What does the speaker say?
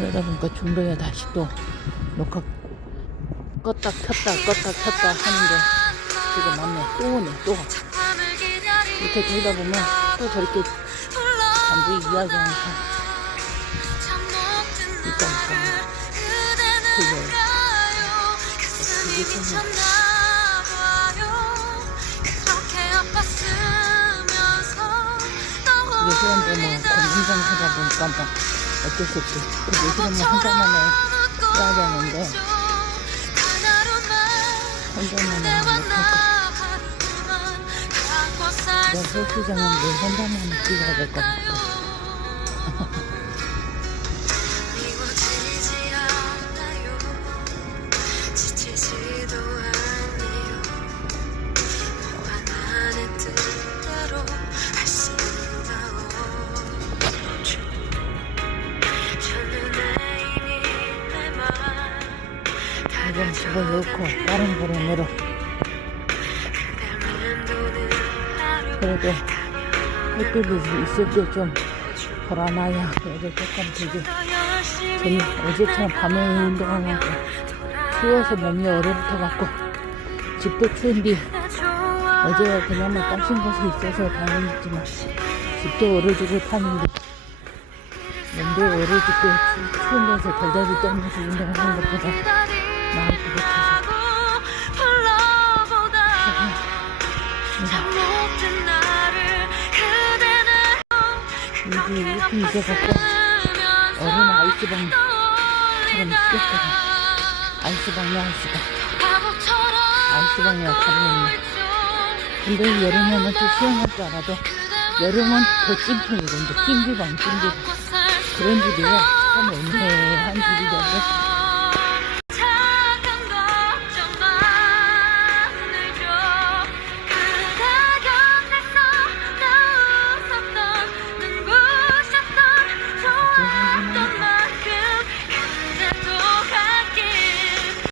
그러다 보니까 중도에 다시 또 녹화 껐다 켰다 껐다 켰다 하는데 지금 맞네. 또 오네 또 이렇게 돌다 보면 또 저렇게 잠들 이야기하면서 있다니까 그게 그게 참 이게 그런데 뭐 공인장 하다 보니까 뭐 어쩔 수 없지 그게 싫으면 혼자만 해야 되는데 혼자만. 하면 못하고 내 혼자만 뛰어야 될 것 같고 이건 집어넣고 다른 거로 내려 그래도 햇빛이 있을 때 좀 보라나야 그래도 조금 되게 저는 어제처럼 밤에 운동하면 추워서 몸이 얼어붙어 갖고 집도 추운데 어제 그나마 딱신 곳에 있어서 다행이지만 집도 얼어지고 타는데 몸도 얼어지고 추- 추운 데서 덜덜이 떨면서 운동하는 것보다 마음이 부족해서 여기 이렇게 있어갖고 얼음 아이스방처럼 시켰거든 아이스방이야 아이스방. 아이스방이야 다르네. 근데 여름에는 또 시원할 줄 알아도 여름은 더 찜통이고 이제 찜질방 찜질방. 그런 집이야. 참 애매한 집이던데